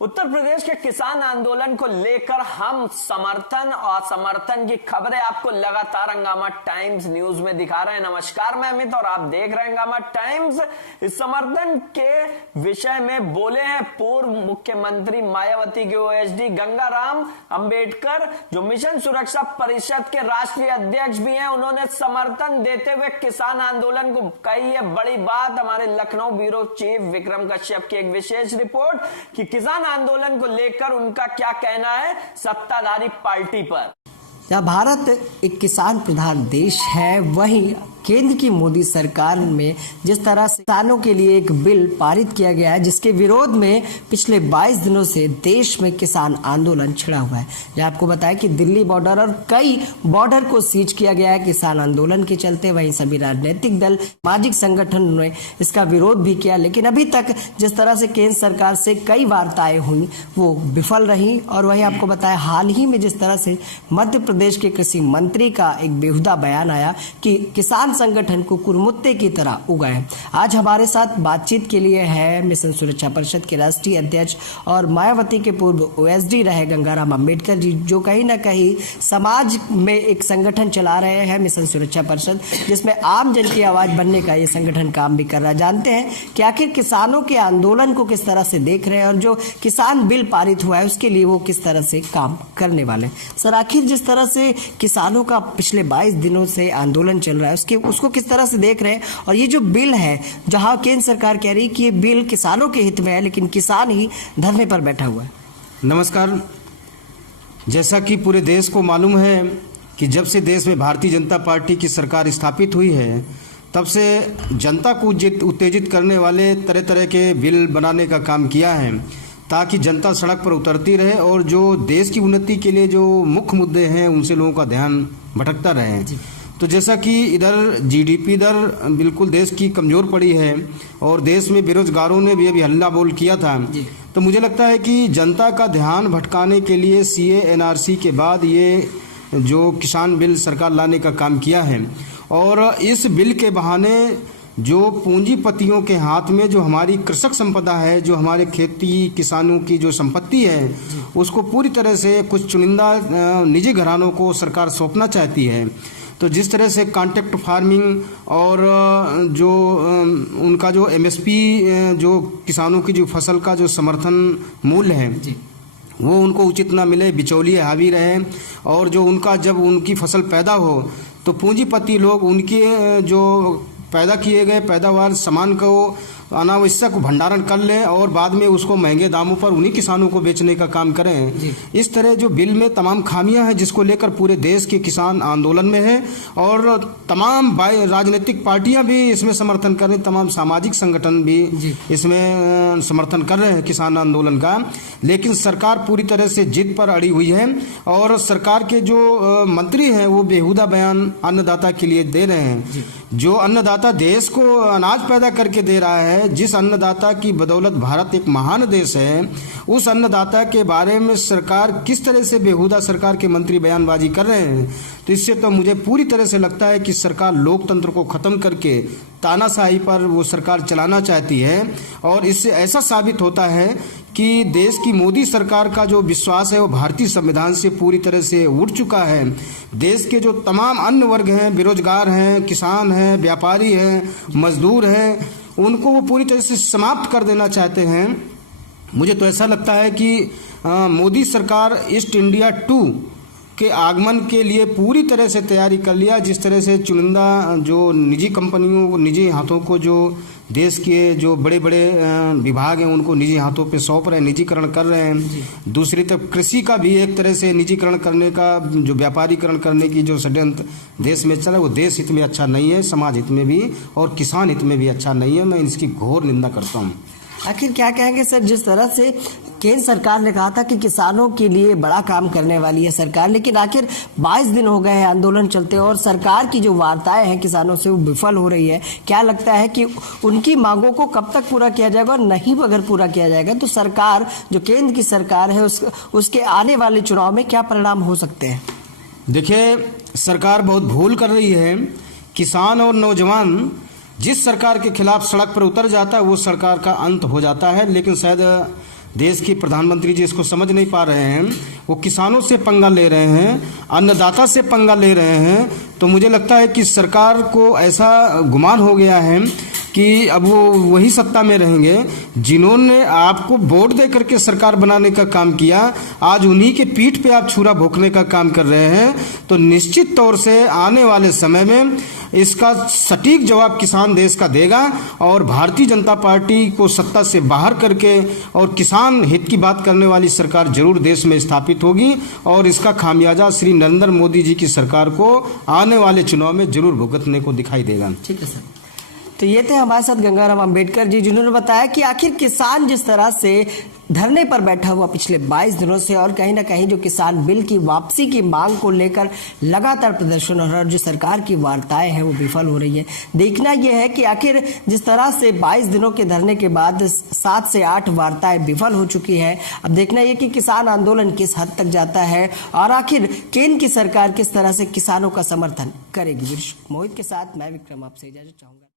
उत्तर प्रदेश के किसान आंदोलन को लेकर हम समर्थन और असमर्थन की खबरें आपको लगातार हंगामा टाइम्स न्यूज में दिखा रहे हैं। नमस्कार, मैं अमित और आप देख रहे हैं हंगामा टाइम्स। इस समर्थन के विषय में बोले हैं पूर्व मुख्यमंत्री मायावती के ओएसडी गंगाराम अंबेडकर, जो मिशन सुरक्षा परिषद के राष्ट्रीय अध्यक्ष भी हैं। उन्होंने समर्थन देते हुए किसान आंदोलन को कही है बड़ी बात। हमारे लखनऊ ब्यूरो चीफ विक्रम कश्यप की एक विशेष रिपोर्ट कि किसान आंदोलन को लेकर उनका क्या कहना है सत्ताधारी पार्टी पर। जहाँ भारत एक किसान प्रधान देश है, वहीं केंद्र की मोदी सरकार में जिस तरह से किसानों के लिए एक बिल पारित किया गया है, जिसके विरोध में पिछले 22 दिनों से देश में किसान आंदोलन छिड़ा हुआ है। जहाँ आपको बताया कि दिल्ली बॉर्डर और कई बॉर्डर को सीज किया गया है किसान आंदोलन के चलते। वहीं सभी राजनीतिक दल, सामाजिक संगठन ने इसका विरोध भी किया, लेकिन अभी तक जिस तरह से केंद्र सरकार से कई वार्ताएं हुई वो विफल रही। और वहीं आपको बताया हाल ही में जिस तरह से मध्य प्रदेश के कृषि मंत्री का एक बेहुदा बयान आया कि किसान संगठन को कुरमुत्ते की तरह उगाए। आज हमारे साथ बातचीत के लिए है मिशन सुरक्षा परिषद के राष्ट्रीय अध्यक्ष और मायावती के पूर्व ओएसडी रहे गंगाराम अंबेडकर जी, जो कहीं ना कहीं समाज में एक संगठन चला रहे हैं मिशन सुरक्षा परिषद, जिसमें आम जन की आवाज बनने का ये संगठन काम भी कर रहा है। जानते हैं कि आखिर किसानों के आंदोलन को किस तरह से देख रहे हैं और जो किसान बिल पारित हुआ है उसके लिए वो किस तरह से काम करने वाले। सर, आखिर जिस तरह से किसानों का पिछले 22 दिनों से आंदोलन चल रहा है उसको किस तरह से देख रहे हैं, और ये जो बिल है जहां केंद्र सरकार कह रही है कि ये बिल किसानों के हित में है, लेकिन किसान ही धरने पर बैठा हुआ है। नमस्कार। जैसा कि पूरे देश को मालूम है कि जब से देश में भारतीय जनता पार्टी की सरकार स्थापित हुई है, तब से जनता को उत्तेजित करने वाले तरह तरह के बिल बनाने का काम किया है, ताकि जनता सड़क पर उतरती रहे और जो देश की उन्नति के लिए जो मुख्य मुद्दे हैं उनसे लोगों का ध्यान भटकता रहे। तो जैसा कि इधर जीडीपी दर बिल्कुल देश की कमज़ोर पड़ी है और देश में बेरोजगारों ने भी अभी हल्ला बोल किया था, तो मुझे लगता है कि जनता का ध्यान भटकाने के लिए सीए एनआरसी के बाद ये जो किसान बिल सरकार लाने का काम किया है। और इस बिल के बहाने जो पूंजीपतियों के हाथ में जो हमारी कृषक संपदा है, जो हमारे खेती किसानों की जो संपत्ति है, उसको पूरी तरह से कुछ चुनिंदा निजी घरानों को सरकार सौंपना चाहती है। तो जिस तरह से कॉन्ट्रैक्ट फार्मिंग और जो उनका जो एमएसपी, जो किसानों की जो फसल का जो समर्थन मूल्य है वो उनको उचित ना मिले, बिचौलिए हावी रहे, और जो उनका जब उनकी फसल पैदा हो तो पूंजीपति लोग उनके जो पैदा किए गए पैदावार सामान को अनावश्यक भंडारण कर लें और बाद में उसको महंगे दामों पर उन्हीं किसानों को बेचने का काम करें। इस तरह जो बिल में तमाम खामियां हैं, जिसको लेकर पूरे देश के किसान आंदोलन में हैं और तमाम राजनीतिक पार्टियां भी इसमें समर्थन कर रही, तमाम सामाजिक संगठन भी इसमें समर्थन कर रहे हैं किसान आंदोलन का। लेकिन सरकार पूरी तरह से जिद पर अड़ी हुई है और सरकार के जो मंत्री हैं वो बेहुदा बयान अन्नदाता के लिए दे रहे हैं। जो अन्नदाता देश को अनाज पैदा करके दे रहा है, जिस अन्नदाता की बदौलत भारत एक महान देश है, उस अन्नदाता के बारे में सरकार किस तरह से बेहुदा सरकार के मंत्री बयानबाजी कर रहे हैं। तो इससे तो मुझे पूरी तरह से लगता है कि सरकार लोकतंत्र को खत्म करके तानाशाही पर वो सरकार चलाना चाहती है। और इससे ऐसा साबित होता है कि देश की मोदी सरकार का जो विश्वास है वो भारतीय संविधान से पूरी तरह से उठ चुका है। देश के जो तमाम अन्य वर्ग हैं, बेरोजगार हैं, किसान हैं, व्यापारी हैं, मजदूर हैं, उनको वो पूरी तरह से समाप्त कर देना चाहते हैं। मुझे तो ऐसा लगता है कि मोदी सरकार ईस्ट इंडिया 2 के आगमन के लिए पूरी तरह से तैयारी कर लिया। जिस तरह से चुनिंदा जो निजी कंपनियों, निजी हाथों को जो देश के जो बड़े बड़े विभाग हैं उनको निजी हाथों पे सौंप रहे हैं, निजीकरण कर रहे हैं। दूसरी तरफ कृषि का भी एक तरह से निजीकरण करने का, जो व्यापारीकरण करने की जो षड्यंत्र देश में चल रहा है वो देश हित में अच्छा नहीं है, समाज हित में भी और किसान हित में भी अच्छा नहीं है। मैं इसकी घोर निंदा करता हूँ। आखिर क्या कहेंगे सर, जिस तरह से केंद्र सरकार ने कहा था कि किसानों के लिए बड़ा काम करने वाली है सरकार, लेकिन आखिर 22 दिन हो गए हैं आंदोलन चलते और सरकार की जो वार्ताएं हैं किसानों से वो विफल हो रही है। क्या लगता है कि उनकी मांगों को कब तक पूरा किया जाएगा, और नहीं अगर पूरा किया जाएगा तो सरकार, जो केंद्र की सरकार है, उसके आने वाले चुनाव में क्या परिणाम हो सकते हैं? देखिए, सरकार बहुत भूल कर रही है। किसान और नौजवान जिस सरकार के खिलाफ सड़क पर उतर जाता है वो सरकार का अंत हो जाता है। लेकिन शायद देश के प्रधानमंत्री जी इसको समझ नहीं पा रहे हैं, वो किसानों से पंगा ले रहे हैं, अन्नदाता से पंगा ले रहे हैं। तो मुझे लगता है कि सरकार को ऐसा गुमान हो गया है कि अब वो वही सत्ता में रहेंगे जिन्होंने आपको वोट दे करके सरकार बनाने का काम किया। आज उन्हीं के पीठ पे आप छुरा भोंकने का काम कर रहे हैं। तो निश्चित तौर से आने वाले समय में इसका सटीक जवाब किसान देश का देगा और भारतीय जनता पार्टी को सत्ता से बाहर करके और किसान हित की बात करने वाली सरकार जरूर देश में स्थापित होगी और इसका खामियाजा श्री नरेंद्र मोदी जी की सरकार को आने वाले चुनाव में जरूर भुगतने को दिखाई देगा। ठीक है सर। तो ये थे हमारे साथ गंगाराम अंबेडकर जी, जिन्होंने बताया कि आखिर किसान जिस तरह से धरने पर बैठा हुआ पिछले 22 दिनों से और कहीं ना कहीं जो किसान बिल की वापसी की मांग को लेकर लगातार प्रदर्शन हो रहा है और जो सरकार की वार्ताएं हैं वो विफल हो रही है। देखना यह है कि आखिर जिस तरह से 22 दिनों के धरने के बाद 7 से 8 वार्ताएं विफल हो चुकी है, अब देखना यह कि किसान आंदोलन किस हद तक जाता है और आखिर केंद्र की सरकार किस तरह से किसानों का समर्थन करेगी। मोहित के साथ मैं विक्रम आपसे इजाजत चाहूंगा।